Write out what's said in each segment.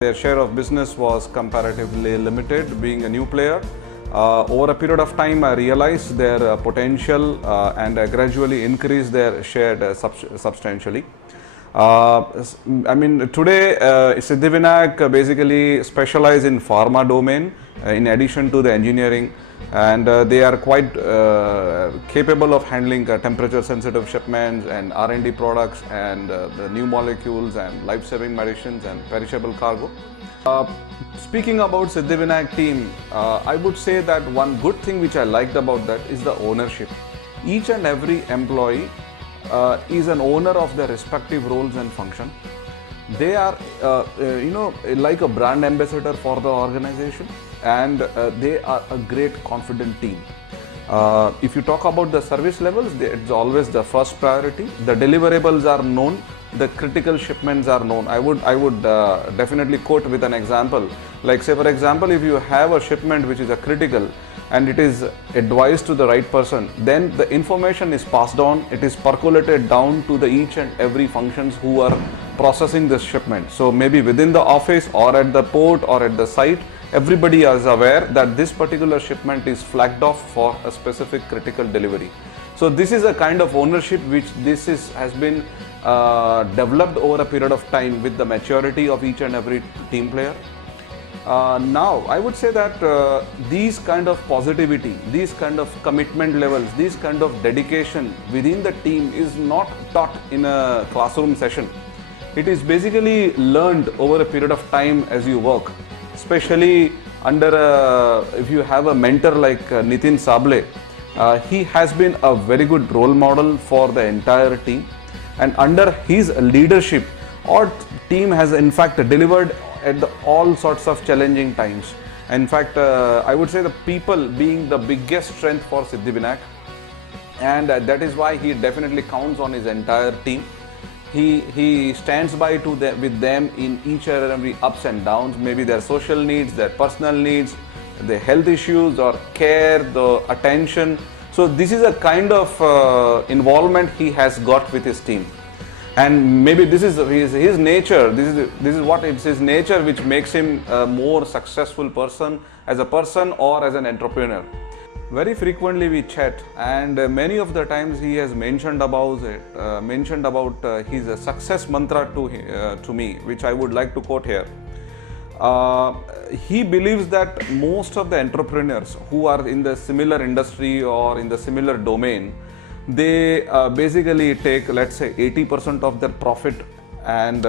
Their share of business was comparatively limited, being a new player. Over a period of time, I realized their potential and I gradually increased their share substantially. Today Siddhivinayak basically specialize in pharma domain in addition to the engineering, and they are quite capable of handling temperature sensitive shipments and R&D products and the new molecules and life-saving medicines and perishable cargo. Speaking about Siddhivinayak team, I would say that one good thing which I liked about that is the ownership. Each and every employee is an owner of their respective roles and function. They are like a brand ambassador for the organization, and they are a great confident team. If you talk about the service levels, it's always the first priority. The deliverables are known, the critical shipments are known. I would definitely quote with an example. Like, say for example, if you have a shipment which is a critical and it is advised to the right person, then the information is passed on, it is percolated down to the each and every functions who are processing this shipment. So maybe within the office or at the port or at the site, everybody is aware that this particular shipment is flagged off for a specific critical delivery. So this is a kind of ownership which has been developed over a period of time with the maturity of each and every team player. Now I would say that these kind of positivity, these kind of commitment levels, these kind of dedication within the team is not taught in a classroom session. It is basically learned over a period of time as you work, especially under if you have a mentor like Nitin Sable. He has been a very good role model for the entire team, and under his leadership our team has in fact delivered at all sorts of challenging times. In fact, I would say the people being the biggest strength for Siddhivinayak, and that is why he definitely counts on his entire team. He stands by with them in each and every ups and downs, maybe their social needs, their personal needs, the health issues or care, the attention. So this is a kind of involvement he has got with his team, and maybe this is his nature. This is what it's his nature which makes him a more successful person as a person or as an entrepreneur. Very frequently we chat, and many of the times he has mentioned about his success mantra to me, which I would like to quote here. He believes that most of the entrepreneurs who are in the similar industry or in the similar domain, they basically take, let's say, 80% of their profit and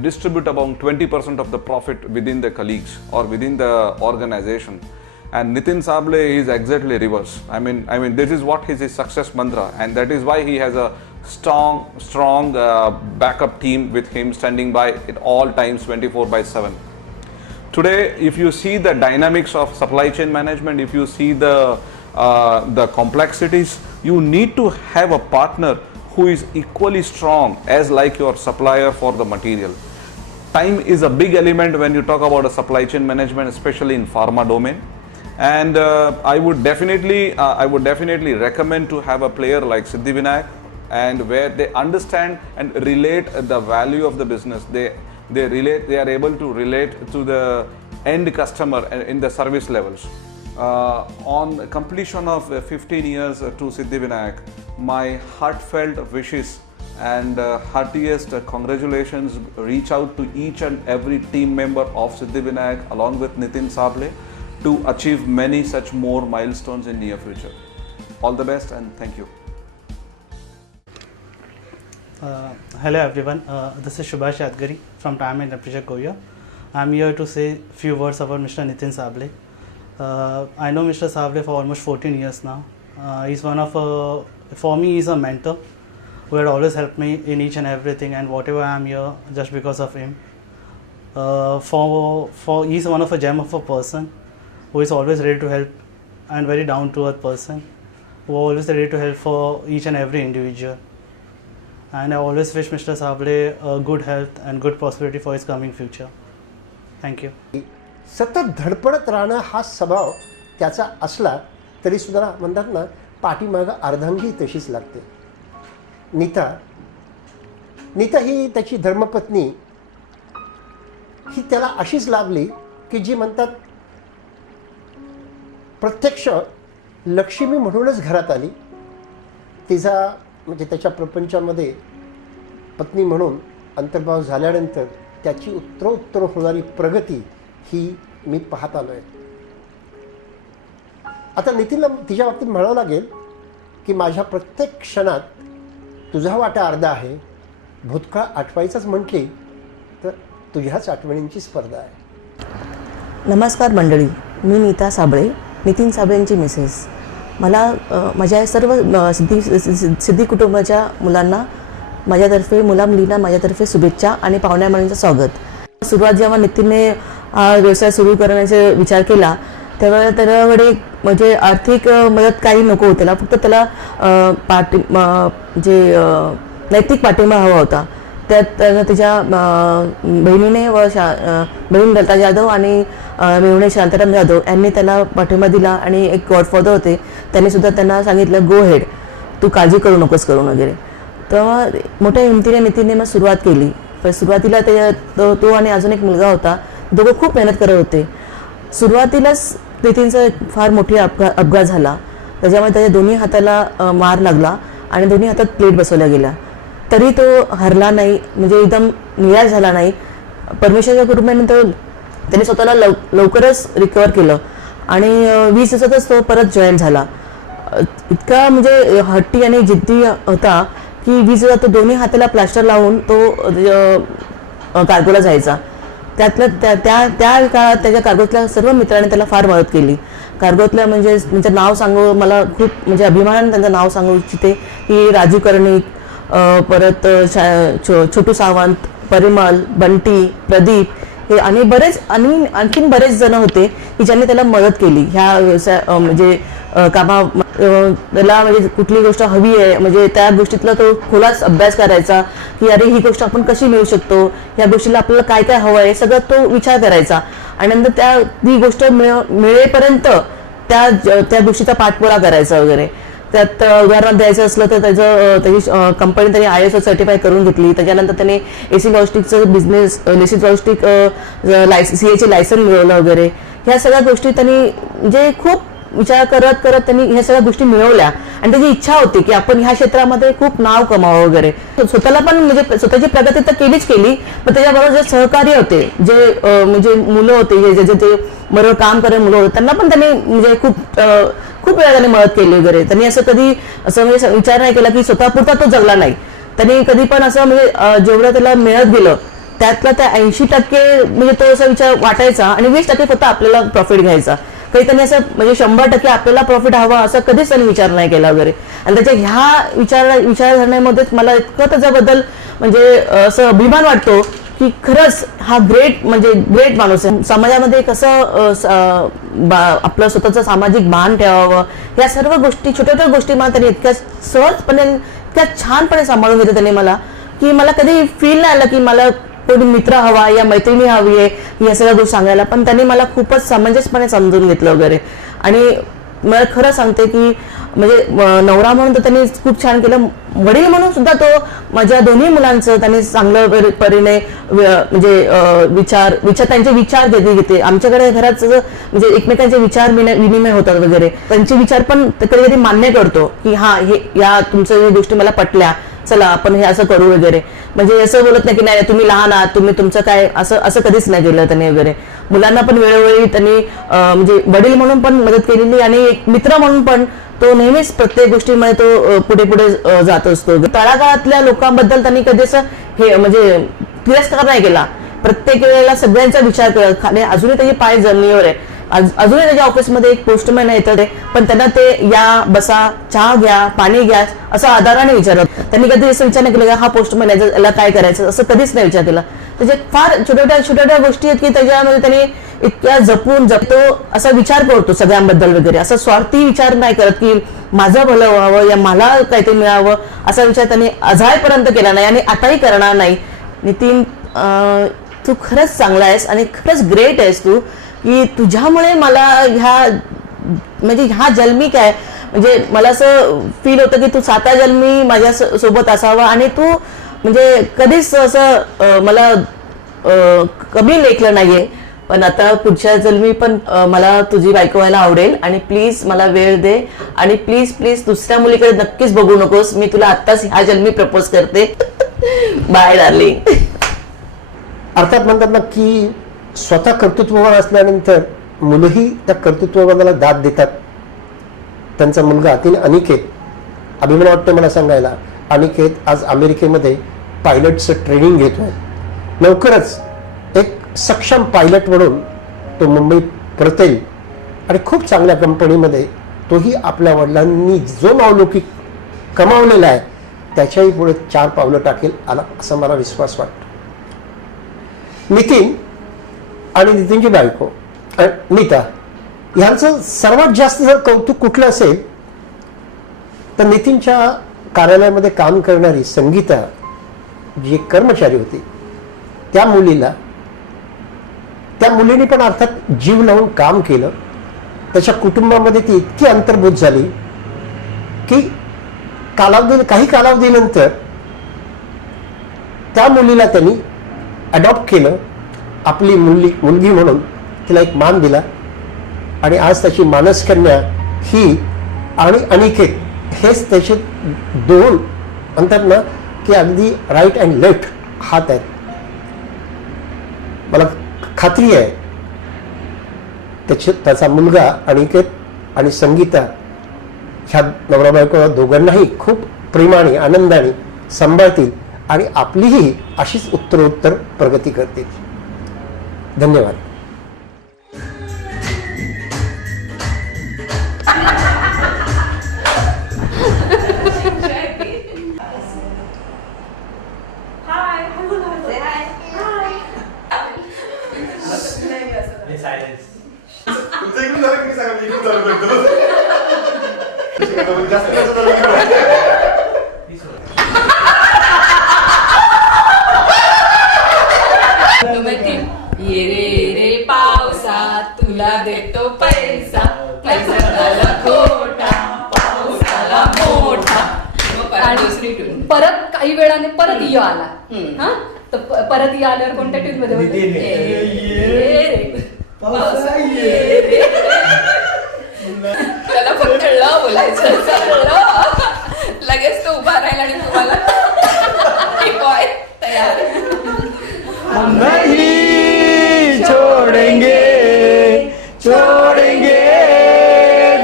distribute about 20% of the profit within the colleagues or within the organization. And Nitin Sable is exactly reverse. I mean, this is what his success mantra, and that is why he has a strong backup team with him standing by at all times 24/7. Today, if you see the dynamics of supply chain management, if you see the complexities, you need to have a partner who is equally strong as like your supplier for the material. Time is a big element when you talk about a supply chain management, especially in pharma domain. And I would definitely recommend to have a player like Siddhivinayak, and where they understand and relate the value of the business. They are able to relate to the end customer in the service levels. On completion of 15 years to Siddhivinayak, my heartfelt wishes and heartiest congratulations reach out to each and every team member of Siddhivinayak along with Nitin Sable to achieve many such more milestones in near future. All the best and thank you. Hello everyone, this is Subhash Yadgari from Time and Temperature Korea. I am here to say few words about Mr. Nitin Sable. I know Mr. Sable for almost 14 years now. He's for me he's a mentor who had always helped me in each and everything, and whatever I am here just because of him. He's one of a gem of a person who is always ready to help, and very down to earth person who always ready to help for each and every individual. And I always wish Mr. Sable good health and good prosperity for his coming future. Thank you. सतत धडपडत राहणं हा स्वभाव त्याचा असला तरी सुद्धा म्हणतात ना, पाठीमागं अर्धांगी तशीच लागते. नीता ही त्याची धर्मपत्नी ही त्याला अशीच लाभली की जी म्हणतात प्रत्यक्ष लक्ष्मी म्हणूनच घरात आली. तिचा म्हणजे त्याच्या प्रपंचामध्ये पत्नी म्हणून अंतर्भाव झाल्यानंतर त्याची उत्तरोत्तर होणारी प्रगती ही मी पाहत आलो आहे. आता नितीनला तिच्या बाबतीत म्हणावं लागेल की माझ्या प्रत्येक क्षणात तुझा वाटा अर्धा आहे. भूतकाळ आठवायचाच म्हटली तर तुझ्याच आठवणींची स्पर्धा आहे. नमस्कार मंडळी, मी नीता साबळे, नितीन साबळेंची मिसेस. मला माझ्या सर्व सिद्धी कुटुंबाच्या मुलांना माझ्यातर्फे, मुलींना माझ्यातर्फे शुभेच्छा आणि पाहुण्यामांचं स्वागत. सुरुवात जेव्हा नितीनने हा व्यवसाय सुरू करण्याचा विचार केला तेव्हा त्याच्याकडे म्हणजे आर्थिक मदत काही नको होती. त्याला फक्त त्याला नैतिक पाठिंबा हवा होता. त्यात त्याच्या बहिणीने व बहीण लता जाधव आणि मेहुणे शांताराम जाधव यांनी त्याला पाठिंबा दिला आणि एक गॉडफादर होते त्यांनी सुद्धा त्यांना सांगितलं गो हेड, तू काळजी करू नकोस करून वगैरे. तेव्हा मोठ्या हिमतीने नितीनने मग सुरुवात केली. पण सुरुवातीला तो आणि अजून एक मुलगा होता, दोघं खूप मेहनत करत होते. सुरुवातीलाच नितीनचा फार मोठी अपघात झाला. त्याच्यामुळे त्याच्या दोन्ही हाताला मार लागला आणि दोन्ही हातात प्लेट बसवल्या गेल्या. तरी तो हरला नाही, म्हणजे एकदम निराश झाला नाही. परमेश्वराच्या कृपेनंतर त्याने स्वतःला लवकरच रिकवर केलं आणि 20 दिवसातच तो परत जॉईन झाला. इतका म्हणजे हट्टी आणि जिद्दी होता की 20 दिवसात तो दोन्ही हाताला प्लास्टर लावून तो कार्गोला जायचा. त्यातल्या त्या काळात त्याच्या कार्गोतल्या सर्व मित्रांनी त्याला फार मदत केली. कार्गोतल्या म्हणजे त्यांचं नाव सांगू, मला खूप म्हणजे अभिमान त्यांचं नाव सांगू इच्छिते की राजू कर्णिक, परत छोटू सावंत, परिमल, बंटी, प्रदीप हे आणि आणखीन बरेच जण होते की ज्यांनी त्याला मदत केली ह्या व्यवसाय म्हणजे कामा. त्याला म्हणजे कुठली गोष्ट हवी आहे म्हणजे त्या गोष्टीतला तो खोलाच अभ्यास करायचा की अरे ही गोष्ट आपण कशी मिळू शकतो, या गोष्टीला आपल्याला काय काय हवं आहे सगळं तो विचार करायचा. आणि नंतर ती गोष्ट मिळेपर्यंत त्या गोष्टीचा पाठपुरा करायचा वगैरे. त्यात उदाहरण द्यायचं असलं तर त्याची कंपनी त्यांनी ISO सर्टिफाय करून घेतली. त्याच्यानंतर त्याने AC लॉजिस्टिकचं बिझनेस लेसी लॉजिस्टिक CA लायसन मिळवलं वगैरे. ह्या सगळ्या गोष्टी त्यांनी म्हणजे खूप विचार करत त्यांनी ह्या सगळ्या गोष्टी मिळवल्या आणि त्याची इच्छा होती की आपण ह्या क्षेत्रामध्ये खूप नाव कमावं वगैरे. स्वतःला पण म्हणजे स्वतःची प्रगती तर केलीच केली, पण त्याच्याबरोबर जे सहकारी होते, जे म्हणजे मुलं होते, जे बरोबर काम करणारे मुलं होते, त्यांना पण त्यांनी म्हणजे खूप वेळा त्यांनी मदत केली वगैरे. त्यांनी असं कधी असं म्हणजे विचार नाही केला की स्वतःपुरता तो जगला नाही. त्यांनी कधी पण असं म्हणजे जेवढं त्याला मिळत गेलं त्यातला त्या 80% म्हणजे तो असा विचार वाटायचा आणि 20% फक्त आपल्याला प्रॉफिट घ्यायचा. काही त्यांनी असं म्हणजे 100% आपल्याला प्रॉफिट हवा असं कधीच त्यांनी विचार नाही केला वगैरे. आणि त्याच्या ह्या विचारधारणेमध्येच मला इतकं त्याच्याबद्दल म्हणजे असं अभिमान वाटतो की खरंच हा ग्रेट माणूस आहे. समाजामध्ये कसं आपलं स्वतःचं सामाजिक भान ठेवावं, या सर्व गोष्टी छोट्या छोट्या गोष्टी मला त्यांनी इतक्या सहजपणे इतक्या छानपणे सांभाळून घेतलं त्यांनी मला की मला कधी फील नाही आलं की मला कोणी मित्र हवा या मैत्रिणी हवी आहे या सगळ्या गोष्टी सांगायला. पण त्यांनी मला खूपच समंजसपणे समजून घेतलं वगैरे. आणि मला खरं सांगते की म्हणजे नवरा म्हणून तर त्यांनी खूप छान केलं, वडील म्हणून सुद्धा तो माझ्या दोन्ही मुलांचं त्यांनी चांगलं परीने म्हणजे त्यांचे विचार घेते. आमच्याकडे घरात म्हणजे एकमेकांचे विचार विनिमय होतात वगैरे. त्यांचे विचार पण कधी कधी मान्य करतो की हा हे या तुमच्या गोष्टी मला पटल्या, चला आपण हे असं करू वगैरे. म्हणजे असं बोलत नाही की नाही तुम्ही लहान आहात, तुम्ही तुमचं काय असं कधीच नाही केलं त्यांनी वगैरे. मुलांना पण वेळोवेळी त्यांनी म्हणजे वडील म्हणून पण मदत केलेली आणि एक मित्र म्हणून पण तो नेहमीच प्रत्येक गोष्टीमध्ये तो पुढे जात असतो. तळागाळातल्या लोकांबद्दल त्यांनी कधी असं हे म्हणजे तिरस्कार नाही केला. प्रत्येक वेळेला सगळ्यांचा विचार करत. अजूनही त्याचे पाय जमिनीवर आहे. अजूनही त्याच्या ऑफिसमध्ये एक पोस्टमॅन येतं ते, पण त्यांना ते या बसा, चहा घ्या, पाणी घ्या असं आदराने विचारत. त्यांनी कधी असं विचार नाही केला हा पोस्टमॅन आहे याला काय करायचं असं कधीच नाही विचार केला. त्याचे फार छोट्या गोष्टी आहेत की त्याच्यामध्ये त्यांनी इतक्या जपतो असा विचार करतो सगळ्यांबद्दल वगैरे. असं स्वार्थी विचार नाही करत की माझं भलं व्हावं या मला काहीतरी मिळावं असा विचार त्यांनी आजपर्यंत केला नाही आणि आताही करणार नाही. नितीन, तू खरंच चांगला आहेस आणि खरंच ग्रेट आहेस तू की तुझ्यामुळे मला ह्या जन्मी काय म्हणजे मला असं फील होतं की तू 7 जन्मी माझ्या सोबत असावा आणि तू म्हणजे कधीच असं मला कमी लेखलं नाहीये, पण आता पुढच्या जन्मी पण मला तुझी बायको व्हायला आवडेल आणि प्लीज मला वेळ दे आणि प्लीज प्लीज दुसऱ्या मुलीकडे नक्कीच बघू नकोस. मी तुला आत्ताच ह्या जन्मी प्रपोज करते. Bye darling. अर्थात म्हणतात ना की स्वतः कर्तृत्ववान असल्यानंतर मुलंही त्या कर्तृत्ववानाला दाद देतात. त्यांचा मुलगा अनिकेत, अभिमान वाटतं मला सांगायला, अनिकेत आज अमेरिकेमध्ये पायलटचं ट्रेनिंग घेतोय. लवकरच एक सक्षम पायलट म्हणून तो मुंबईत परतेल आणि खूप चांगल्या कंपनीमध्ये तोही आपल्या वडिलांनी जो नावलौकिक कमावलेला आहे त्याच्याही पुढे 4 पावलं टाकेल आला असा मला विश्वास वाटतो. नितीन आणि नितीनची बायको नीता ह्यांचं सर्वात जास्त जर कौतुक कुठलं असेल तर नितीनच्या कार्यालयामध्ये काम करणारी संगीता जी एक कर्मचारी होती त्या मुलीने पण अर्थात जीव लावून काम केलं. त्याच्या कुटुंबामध्ये ती इतकी अंतर्भूत झाली की काही कालावधीनंतर त्या मुलीला त्यांनी अडॉप्ट केलं. आपली मुलगी म्हणून तिला एक मान दिला आणि आज त्याची मानसकन्या ही आणि अनिकेत हेच त्याचे 2 म्हणतात ना की अगदी राईट अँड लेफ्ट हात आहेत. मला खात्री आहे त्याचा मुलगा अनिकेत आणि संगीता ह्या नवरा बायको दोघांनाही खूप प्रेमाने आनंदाने सांभाळतील आणि आपलीही अशीच उत्तरोत्तर प्रगती करतील. धन्यवाद. ये रे पावसा तुला देतो पैसा, पैसा झाला खोटा, पावसाला मोठा. दुसरी टून परत काही वेळाने परत इयो आला. हा तर परत इयो आल्यावर कोणत्या ट्यून मध्ये त्याला फक्त ळ बोलायचं, लगेच तो उभा राहिला आणि तुम्हाला तयार. नहीं छोड़ेंगे छोड़ेंगे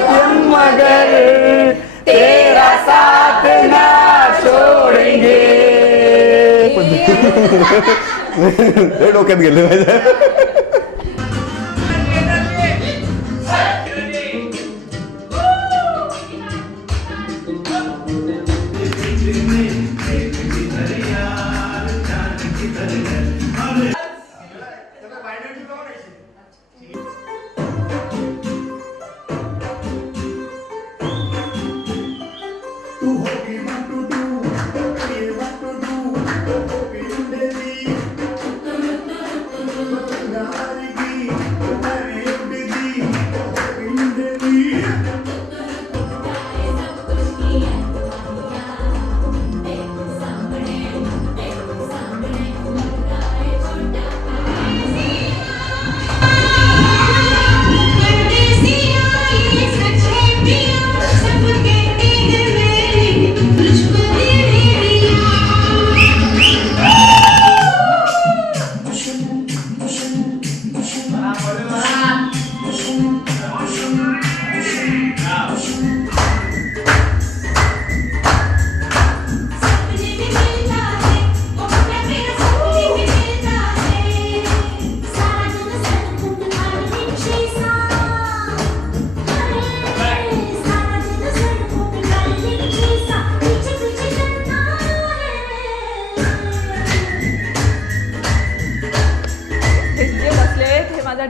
तुम मगर तेरा साथ ना छोड़ेंगे. डोक्यात गेले माझ्या.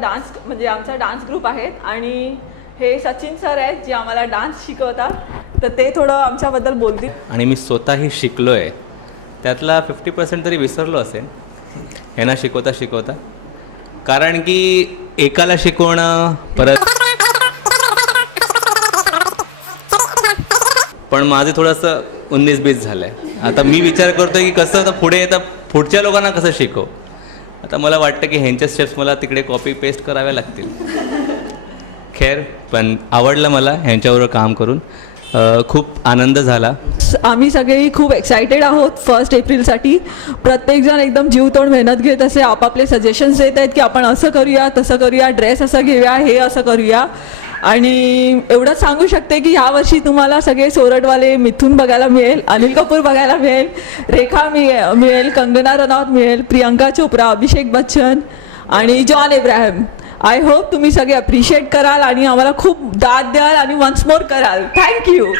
डान्स म्हणजे आमचा डान्स ग्रुप आहेत आणि हे सचिन सर आहेत जे आम्हाला डान्स शिकवतात, तर ते थोडं आमच्याबद्दल बोलतील. आणि मी स्वतःही शिकलो आहे, त्यातला 50% तरी विसरलो असेल ह्यांना शिकवता शिकवता. कारण की एकाला शिकवणं परत पण माझं थोडंसं 19-20 झालं आहे. आता मी विचार करतो की कसं आता पुढे येता पुढच्या लोकांना कसं शिकव. आता मला वाटतं की ह्यांच्या स्टेप्स मला तिकडे कॉपी पेस्ट कराव्या लागतील. खैर, पण आवडलं मला ह्यांच्याबरोबर काम करून. खूप आनंद झाला. आम्ही सगळी खूप एक्सायटेड आहोत 1 एप्रिलसाठी. प्रत्येकजण एकदम जीवतोड मेहनत घेत असे आपापले सजेशन्स देत आहेत की आपण असं करूया, तसं करूया, ड्रेस असं घेऊया, हे असं करूया. आणि एवढंच सांगू शकते की ह्यावर्षी तुम्हाला सगळे सोरठवाले मिथून बघायला मिळेल, अनिल कपूर बघायला मिळेल, रेखा मिळेल, कंगना रनौत मिळेल, प्रियंका चोप्रा, अभिषेक बच्चन आणि जॉन इब्राहिम. आय होप तुम्ही सगळे अप्रिशिएट कराल आणि आम्हाला खूप दाद द्याल आणि वन्स मोर कराल. थँक्यू.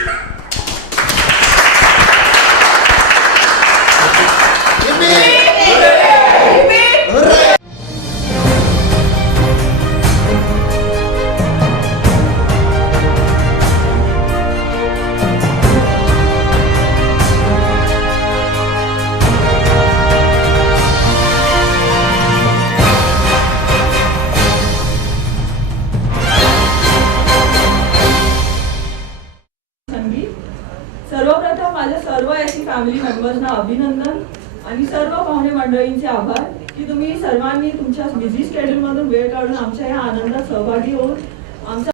सर्वप्रथम माझ्या सर्व याची फॅमिली मेंबर्सना अभिनंदन आणि सर्व पाहुणे मंडळींचे आभार की तुम्ही सर्वांनी तुमच्या बिझी स्केड्यूलमधून वेळ काढून आमच्या या आनंदात सहभागी होऊन आमच्या